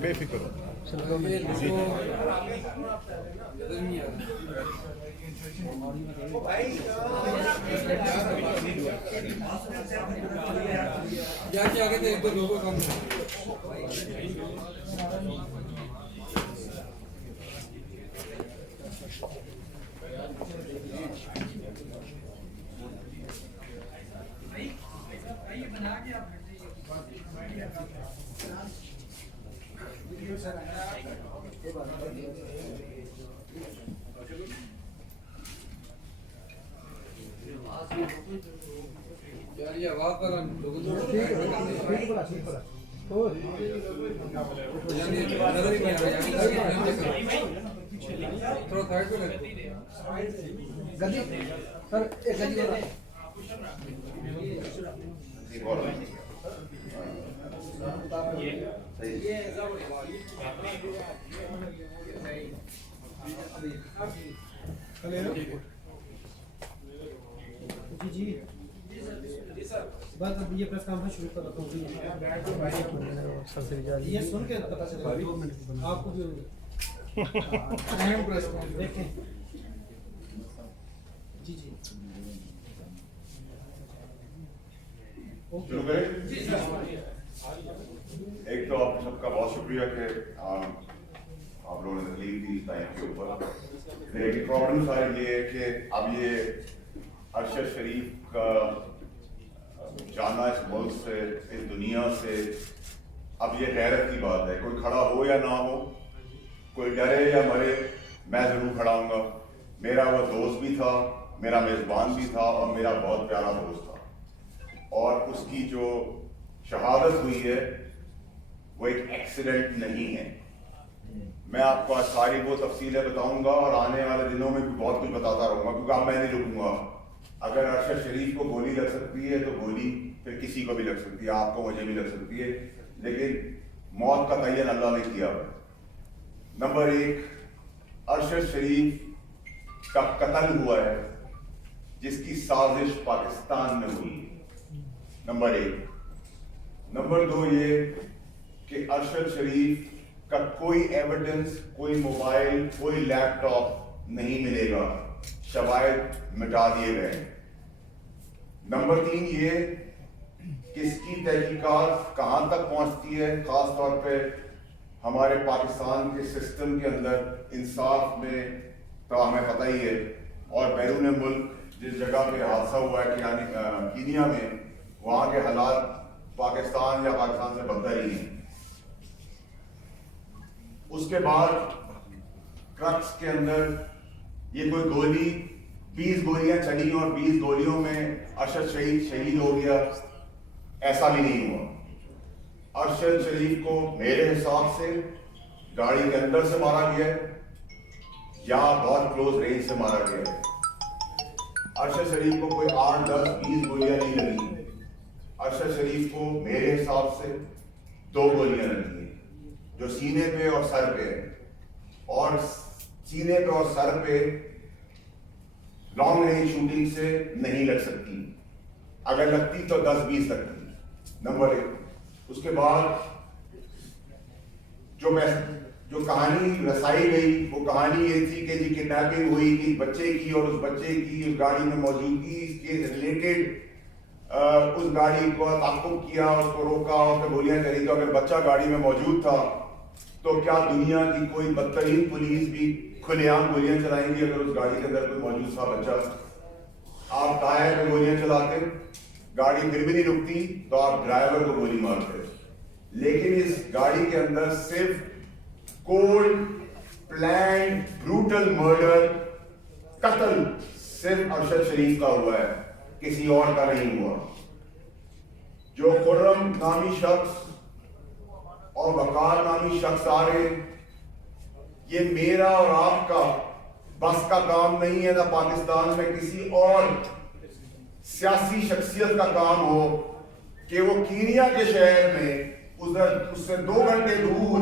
بے فکر بس اب یہ پریس کانفرنس شروع کر رہا ہوں یہ سن کے پتا چلے آپ کو بھی اہم پریس کانفرنس دیکھیں جی جی ایک تو آپ سب کا بہت شکریہ کہ آپ لوگوں نے تکلیف دی اس ٹائم کے اوپر. لیکن پرابلم ساری یہ ہے کہ اب یہ ارشد شریف کا جانا اس ملک سے اس دنیا سے اب یہ غیرت کی بات ہے. کوئی کھڑا ہو یا نہ ہو, کوئی ڈرے یا مرے, میں ضرور کھڑا ہوں گا. میرا وہ دوست بھی تھا, میرا میزبان بھی تھا اور میرا بہت پیارا دوست تھا. اور اس کی جو شہادت ہوئی ہے وہ ایک ایکسیڈنٹ نہیں ہے. میں آپ کو ساری وہ تفصیلیں بتاؤں گا اور آنے والے دنوں میں بھی بہت کچھ بتاتا رہوں گا, کیونکہ اب میں نہیں رکوں گا. اگر ارشد شریف کو گولی لگ سکتی ہے تو گولی پھر کسی کو بھی لگ سکتی ہے, آپ کو مجھے بھی لگ سکتی ہے, لیکن موت کا تعین اللہ نے کیا. نمبر ایک, ارشد شریف کا قتل ہوا ہے جس کی سازش پاکستان میں ہوئی. نمبر ایک. نمبر دو یہ کہ ارشد شریف کا کوئی ایویڈنس, کوئی موبائل, کوئی لیپ ٹاپ نہیں ملے گا, شواہد مٹا دیے گئے. نمبر تین یہ کہ اس کی تحقیقات کہاں تک پہنچتی ہے, خاص طور پہ ہمارے پاکستان کے سسٹم کے اندر انصاف میں تو ہمیں پتہ ہی ہے, اور بیرون ملک جس جگہ پہ حادثہ ہوا ہے کینیا میں, وہاں کے حالات پاکستان یا پاکستان سے بدتر ہی ہیں. اس کے بعد کرکس کے اندر یہ کوئی گولی 20 گولیاں چلی اور 20 گولیوں میں ارشد شہید ہو گیا, ایسا بھی نہیں ہوا. ارشد شریف کو میرے حساب سے گاڑی کے اندر سے مارا گیا ہے یا بہت کلوز رینج سے مارا گیا ہے. ارشد شریف کو کوئی 8, 10, 20 گولیاں نہیں لگی. ارشد شریف کو میرے حساب سے 2 گولیاں لگی ہیں جو سینے پہ اور سر پہ ہے, اور سینے پہ اور سر پہ لانگ رینج شوٹنگ سے نہیں لگ سکتی, اگر لگتی تو 10-20 لگتی. نمبر ایک. اس کے بعد جو کہانی رسائی گئی وہ کہانی یہ تھی کہ جی کڈنیپنگ ہوئی تھی بچے کی, اور اس بچے کی اس گاڑی میں موجودگی کے ریلیٹڈ اس گاڑی کو تعاقب کیا, اس کو روکا, اس پہ گولیاں چلی. تو اگر بچہ گاڑی میں موجود تھا تو کیا دنیا کی کوئی بدترین پولیس بھی کھلے عام گولیاں چلائیں گی اگر اس گاڑی کے اندر کوئی موجود تھا بچہ؟ آپ ٹائر پہ گولیاں چلاتے, گاڑی پھر بھی نہیں رکتی تو آپ ڈرائیور کو گولی مارتے. لیکن اس گاڑی کے اندر صرف کولڈ پلان بروٹل مرڈر, قتل صرف ارشد شریف کا ہوا ہے, کسی اور کا نہیں ہوا. جو خرم نامی شخص اور وقار نامی شخص آ رہے, یہ میرا اور آپ کا بس کا کام نہیں ہے, نہ پاکستان میں کسی اور سیاسی شخصیت کا کام ہو کہ وہ کینیا کے شہر میں اس سے 2 گھنٹے دور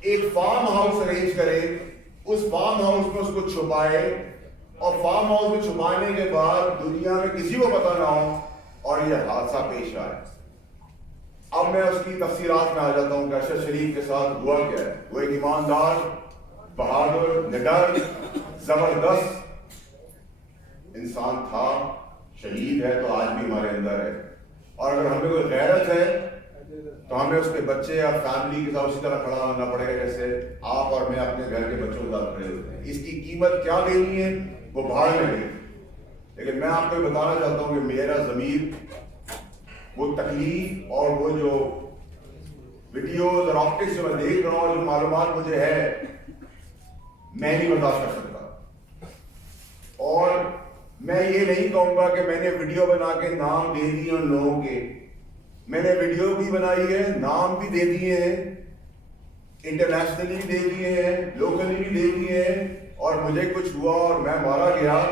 ایک فارم ہاؤس ارینج کرے, اس فارم ہاؤس میں اس کو چھپائے, اور فارم ہاؤس میں چھپانے کے بعد دنیا میں کسی کو پتہ نہ ہو اور یہ حادثہ پیش آئے. اب میں اس کی تفصیلات میں آ جاتا ہوں کہ ارشد شریف کے ساتھ ہوا کیا ہے. وہ ایک ایماندار، بہادر، نڈر، زبردست انسان تھا. شہید ہے تو آج بھی ہمارے اندر ہے. اور اگر ہمیں کوئی غیرت ہے تو ہمیں اس کے بچے اور فیملی کے ساتھ اسی طرح کھڑا ہونا پڑے گا جیسے آپ اور میں اپنے گھر کے بچوں کے ساتھ کھڑے ہوتے ہیں. اس کی قیمت کیا لینی ہے وہ بھاڑ میں گئی. لیکن میں آپ کو یہ بتانا چاہتا ہوں کہ میرا ضمیر وہ تکلیف اور وہ جو ویڈیوز اور آپٹکس جو میں دیکھ رہا ہوں، جو معلومات مجھے ہے، میں نہیں برداشت کر سکتا. اور میں یہ نہیں کہوں گا کہ میں نے ویڈیو بنا کے نام دے دیے ان لوگوں کے. میں نے ویڈیو بھی بنائی ہے، نام بھی دے دیے ہیں، انٹرنیشنلی بھی دے دیے ہیں، لوکلی بھی دے دیے ہیں. اور مجھے کچھ ہوا اور میں مارا گیا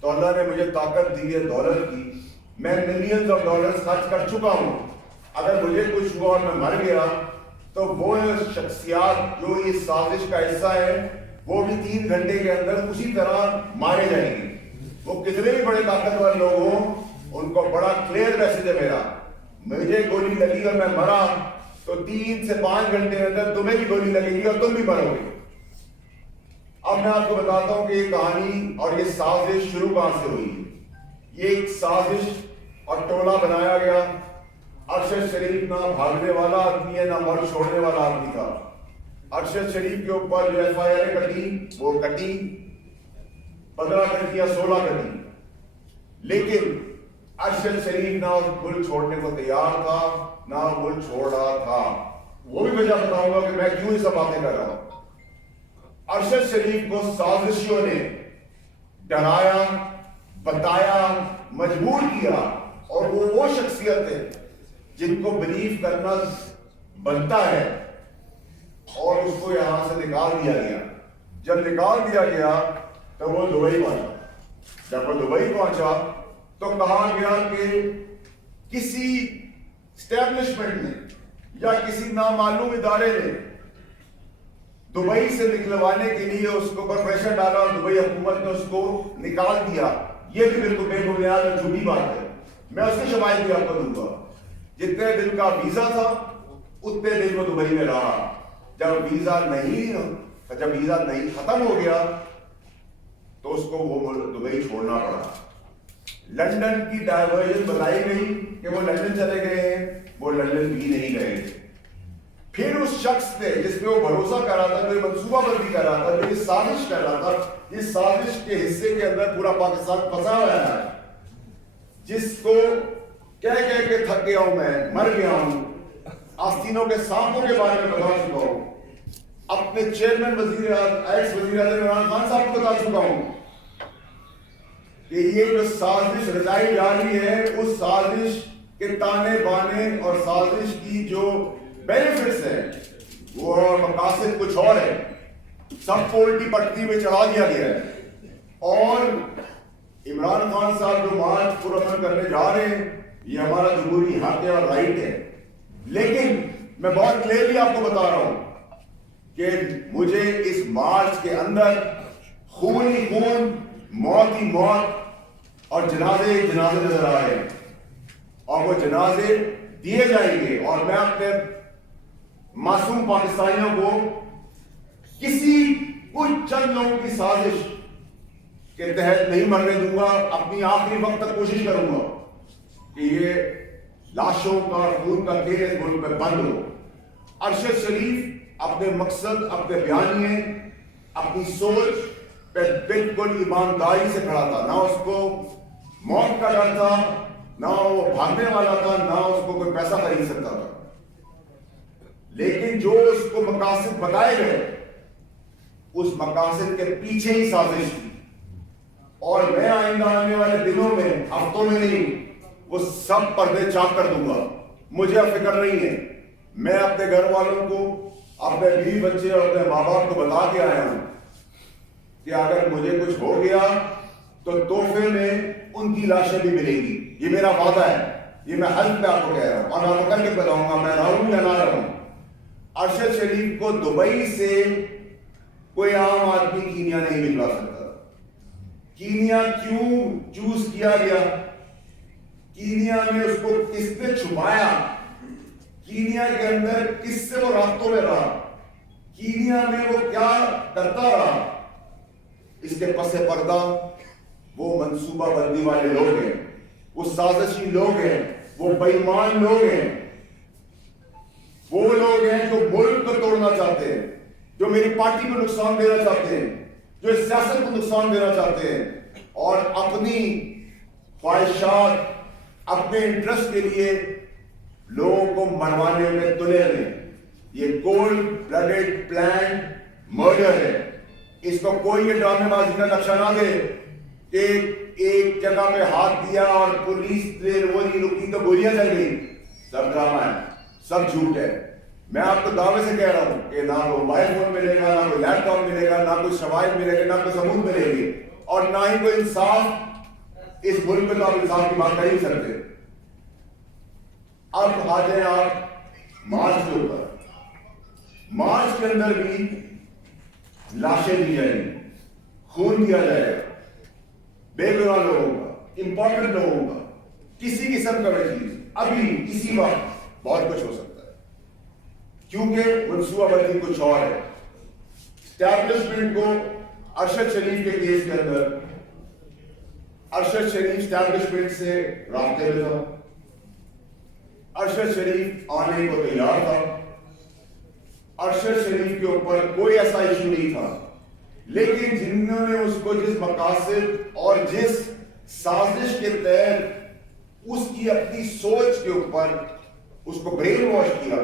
تو اللہ نے مجھے طاقت دی ہے ڈالر کی. میں ملینز آف ڈالرز خرچ کر چکا ہوں. اگر مجھے کچھ ہوا اور میں مر گیا تو وہ شخصیات جو اس سازش کا حصہ ہے وہ بھی 3 گھنٹے کے اندر اسی طرح مارے جائیں گے. وہ کتنے بھی بڑے طاقتور لوگ ہوں، ان کو بڑا کلیئر میسج ہے میرا. مجھے گولی لگی اور میں مرا تو 3 سے 5 گھنٹے کے اندر تمہیں بھی گولی لگے گی اور تم بھی مرو گے. اب میں آپ کو بتاتا ہوں کہ یہ کہانی اور یہ سازش شروع کہاں سے ہوئی. یہ ایک سازش اور ٹولہ بنایا گیا. ارشد شریف نہ بھاگنے والا آدمی ہے نہ مر چھوڑنے والا آدمی تھا. ارشد شریف کے اوپر جو FIR کٹی وہ کٹی، 15 کٹی یا 16 کٹی. لیکن ارشد شریف نہ ملک چھوڑنے کو تیار تھا نہ ملک چھوڑ رہا تھا. وہ بھی وجہ بتاؤں گا کہ میں کیوں یہ سب باتیں کر رہا ہوں. ارشد شریف کو سازشیوں نے ڈرایا، بتایا، مجبور کیا. اور وہ شخصیت ہے جن کو بلیو کرنا بنتا ہے. اور اس کو یہاں سے نکال دیا گیا. جب نکال دیا گیا تو وہ دبئی پہنچا. جب وہ دبئی پہنچا تو کہا گیا کہ کسی اسٹیبلشمنٹ نے یا کسی نامعلوم ادارے نے دبئی سے نکلوانے کے لیے اس کو پر پریشر ڈالا اور دبئی حکومت نے اس کو نکال دیا. یہ بھی بالکل بے بنیاد اور جھوٹی بات ہے. میں اس کی شواہد بھی آپ کو دوں گا. جتنے دن کا ویزا تھا اتنے دن وہ دبئی میں رہا. جب ویزا نہیں ختم ہو گیا تو اس کو وہ دبئی چھوڑنا پڑا. لندن کی ڈائیورژن بتائی گئی کہ وہ لندن چلے گئے ہیں، وہ لندن بھی نہیں گئے. پھر اس شخص نے جس پہ وہ بھروسہ کر رہا تھا، جو منصوبہ بندی کر رہا تھا، جو یہ سازش کر رہا تھا، اس سازش کے حصے کے اندر پورا پاکستان پھنسا ہوا ہے، جس کو کہہ کے تھک گیا ہوں، میں مر گیا ہوں. آستینوں کے سانپوں کے بارے میں بتا چکا ہوں. اپنے چیئرمین ایکس وزیر اعظم عمران خان صاحب کو بتا چکا ہوں کہ یہ جو سازش رچائی جا رہی ہے اس سازش کے تانے بانے اور سازش کی جو بینیفٹس ہیں وہ مقاصد کچھ اور ہے. سب کو الٹی پٹی میں چڑھا دیا گیا ہے. اور عمران خان صاحب جو مارچ پرامن کرنے جا رہے ہیں یہ ہمارا جمہوری حق ہے اور رائٹ ہے. لیکن میں بہت کلیئرلی آپ کو بتا رہا ہوں کہ مجھے اس مارچ کے اندر خون ہی خون، موت ہی موت اور جنازے ہی جنازے نظر آ رہے ہیں. اور وہ جنازے دیے جائیں گے. اور میں اپنے معصوم پاکستانیوں کو کسی کچھ چند لوگوں کی سازش کے تحت نہیں مرنے دوں گا. اپنی آخری وقت تک کوشش کروں گا کہ یہ لاشوں کا خون کا کھیل اس ملک میں بند ہو. ارشد شریف اپنے مقصد، اپنے بیانیے، اپنی سوچ پہ بالکل ایمانداری سے کھڑا تھا. نہ اس کو موت کا ڈر تھا، نہ وہ بھاگنے والا تھا، نہ اس کو کوئی پیسہ خرید سکتا تھا. لیکن جو اس کو مقاصد بتائے گئے اس مقاصد کے پیچھے ہی سازش تھی. اور میں آئندہ آنے والے دنوں میں، ہفتوں میں نہیں، وہ سب پردے چاک کر دوں گا. مجھے اب فکر نہیں ہے. میں اپنے گھر والوں کو، اپنے بیوی بچے اور اپنے ماں باپ کو بتا کے آیا ہوں کہ اگر مجھے کچھ ہو گیا تو تحفے میں ان کی لاشیں بھی ملیں گی. یہ میرا وعدہ ہے. یہ میں حلف پہ آپ کو کہہ رہا ہوں اور میں آپ کو کر کے بتاؤں گا. میں رہوں یا نہ رہوں. ارشد شریف کو دبئی سے کوئی عام آدمی کینیا نہیں نکلا سکتا. کینیا کیوں چوز کیا گیا؟ کینیا میں اس کو کس نے چھپایا؟ کینیا کے اندر کس سے وہ رابطوں میں رہا, کینیا میں وہ کیا کرتا رہا, اس کے پس پردہ وہ منصوبہ بندی والے لوگ ہیں, وہ سازشی لوگ ہیں, وہ بے ایمان لوگ ہیں, وہ لوگ ہیں جو ملک کو توڑنا چاہتے ہیں, جو میری پارٹی کو نقصان دینا چاہتے ہیں, جو اس سیاست کو نقصان دینا چاہتے ہیں, اور اپنی خواہشات, اپنے انٹرسٹ کے لیے لوگوں کو مروانے میں تلے ہیں. یہ کولڈ بلڈڈ پلان مرڈر ہے. اس کو کوئی یہ ڈرامے بازی کا نقشہ نہ دے کہ ایک جگہ پہ ہاتھ دیا اور پولیس نے وہ نہیں رکی تو گولیاں چل گئی. سب ڈرامہ ہے, سب جھوٹ ہے. میں آپ کو دعوے سے کہہ رہا ہوں کہ نہ کوئی موبائل فون ملے گا, نہ کوئی لیپ ٹاپ ملے گا, نہ کوئی شواہد ملے گا, نہ کوئی ثبوت ملے گی, اور نہ ہی کوئی انصاف. اس ملک میں تو آپ انصاف کی بات کر ہی سکتے. اب آ جائیں آپ مارچ کے اوپر. مارچ کے اندر بھی لاشیں دی جائیں گی, خون دیا جائے گا بے گناہ لوگوں کا, امپورٹنٹ لوگوں کا, کسی قسم کا چیز ابھی اسی وقت بہت کچھ ہو سکتا ہے, کیونکہ منصوبہ بندی کچھ اور ہے. اسٹیبلشمنٹ کو ارشد شریف کے کیس کے اندر ارشد شریف اسٹیبلشمنٹ سے رابطے میں تھا, ارشد شریف آنے کو تیار تھا, ارشد شریف کے اوپر کوئی ایسا ایشو نہیں تھا, لیکن جنہوں نے اس کو جس مقاصد اور جس سازش کے تحت اس کی اپنی سوچ کے اوپر اس کو برین واش کیا,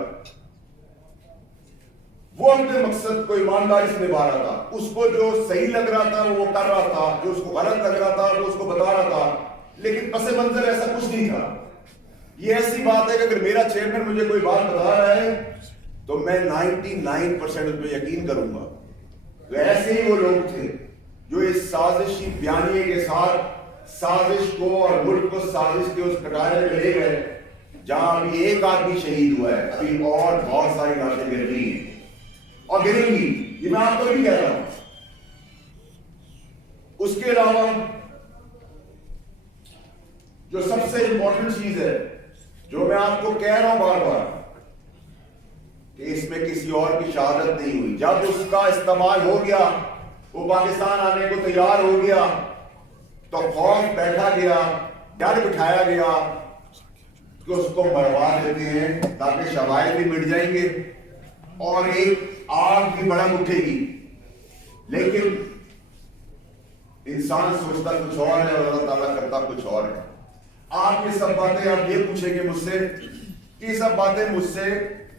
وہ اپنے مقصد کو ایمانداری سے نبھا رہا تھا. اس کو جو صحیح لگ رہا تھا وہ کر رہا تھا, جو اس کو غلط لگ رہا تھا وہ اس کو بتا رہا تھا, لیکن پس منظر ایسا کچھ نہیں تھا. یہ ایسی بات ہے کہ اگر میرا چیئرمین مجھے کوئی بات بتا رہا ہے تو میں 99% اس پہ یقین کروں گا. تو ایسے ہی وہ لوگ تھے جو اس سازشی بیانیے کے ساتھ سازش کو اور ملک کو سازش کے اس کٹارے میں لے گئے جہاں ابھی ایک آدمی شہید ہوا ہے, ابھی اور بہت ساری لاشیں گر رہی ہیں اور گریں گی. یہ میں آپ کو بھی کہہ رہا ہوں. اس کے علاوہ جو سب سے امپورٹنٹ چیز ہے, جو میں آپ کو کہہ رہا ہوں بار بار, کہ اس میں کسی اور کی شہادت نہیں ہوئی. جب اس کا استعمال ہو گیا, وہ پاکستان آنے کو تیار ہو گیا, تو خوف بیٹھا گیا, ڈر بٹھایا گیا کہ اس کو مروا دیتے ہیں تاکہ شواہد بھی مٹ جائیں گے اور ایک آگ بھی بڑھک اٹھے گی. لیکن انسان سوچتا کچھ اور ہے اور اللہ تعالیٰ کرتا کچھ اور ہے. آپ یہ سب باتیں آپ یہ پوچھیں گے مجھ سے کہ یہ سب باتیں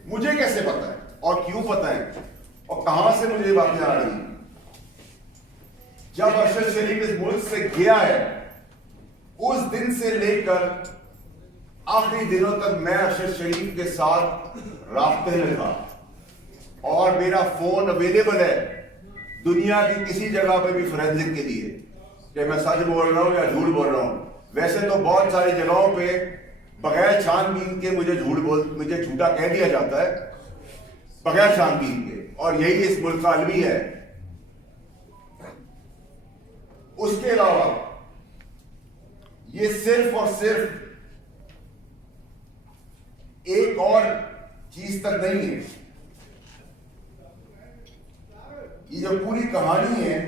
مجھے کیسے پتہ ہے اور کیوں پتہ ہے اور کہاں سے مجھے یہ باتیں آ رہی ہیں. جب ارشد شریف اس ملک سے گیا ہے, اس دن سے لے کر آخری دنوں تک میں ارشد شریف کے ساتھ رابطے میں تھا, اور میرا فون اویلیبل ہے دنیا کی کسی جگہ پہ بھی فورینزک کے لیے کہ میں سچ بول رہا ہوں یا جھوٹ بول رہا ہوں. ویسے تو بہت ساری جگہوں پہ بغیر چھان بین کے مجھے جھوٹا کہہ دیا جاتا ہے, بغیر چھان بین کے, اور یہی اس ملک کا المی ہے. اس کے علاوہ یہ صرف اور صرف ایک اور چیز تک نہیں ہے. یہ جو پوری کہانی ہے,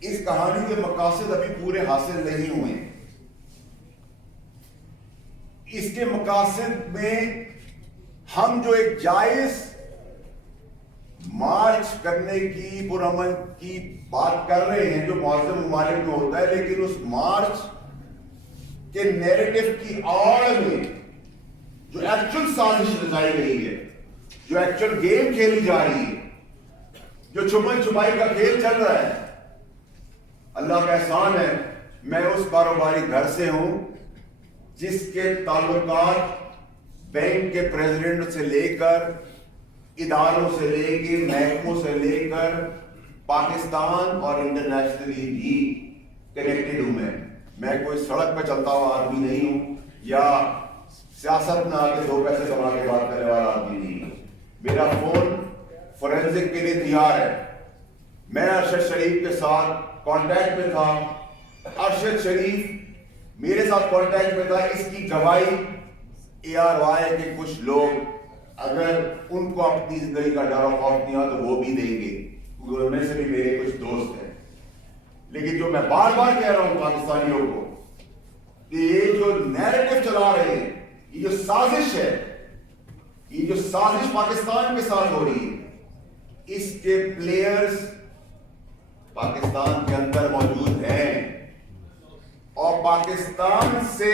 اس کہانی کے مقاصد ابھی پورے حاصل نہیں ہوئے. اس کے مقاصد میں ہم جو ایک جائز مارچ کرنے کی پرامن کی بات کر رہے ہیں جو معظم ممالک میں ہوتا ہے, لیکن اس مارچ کے نیریٹو کی آڑ میں جو ایکچوئل سازش رچائی گئی ہے, جو ایکچوئل گیم کھیلی جا رہی ہے, جو چھپن چھپائی کا کھیل چل رہا ہے, اللہ کا احسان ہے میں اس کاروباری گھر سے ہوں جس کے تعلقات بینک کے پریزیڈنٹ سے لے کر, اداروں سے لے کے, محکموں سے لے کر پاکستان اور انٹرنیشنلی بھی کنیکٹڈ ہوں. میں کوئی سڑک پہ چلتا ہوا آدمی نہیں ہوں یا سیاست میں آ کے دو پیسے کما کے بات کرنے والا آدمی نہیں ہوں. میرا فون فورینزک کے لیے تیار ہے. میں ارشد شریف کے ساتھ کانٹیکٹ میں تھا, ارشد شریف میرے ساتھ کانٹیکٹ میں تھا. اس کی گواہی ARY کے کچھ لوگ اگر ان کو اپنی زندگی کا ڈر و خوف نہیں ہوا تو وہ بھی دیں گے، کیونکہ ان میں سے بھی میرے کچھ دوست ہیں. لیکن جو میں بار بار کہہ رہا ہوں پاکستانیوں کو کہ یہ جو نیریٹو چلا رہے ہیں، یہ جو سازش ہے، یہ جو سازش پاکستان کے ساتھ ہو رہی ہے، اس کے پلیئرز پاکستان کے اندر موجود ہیں اور پاکستان سے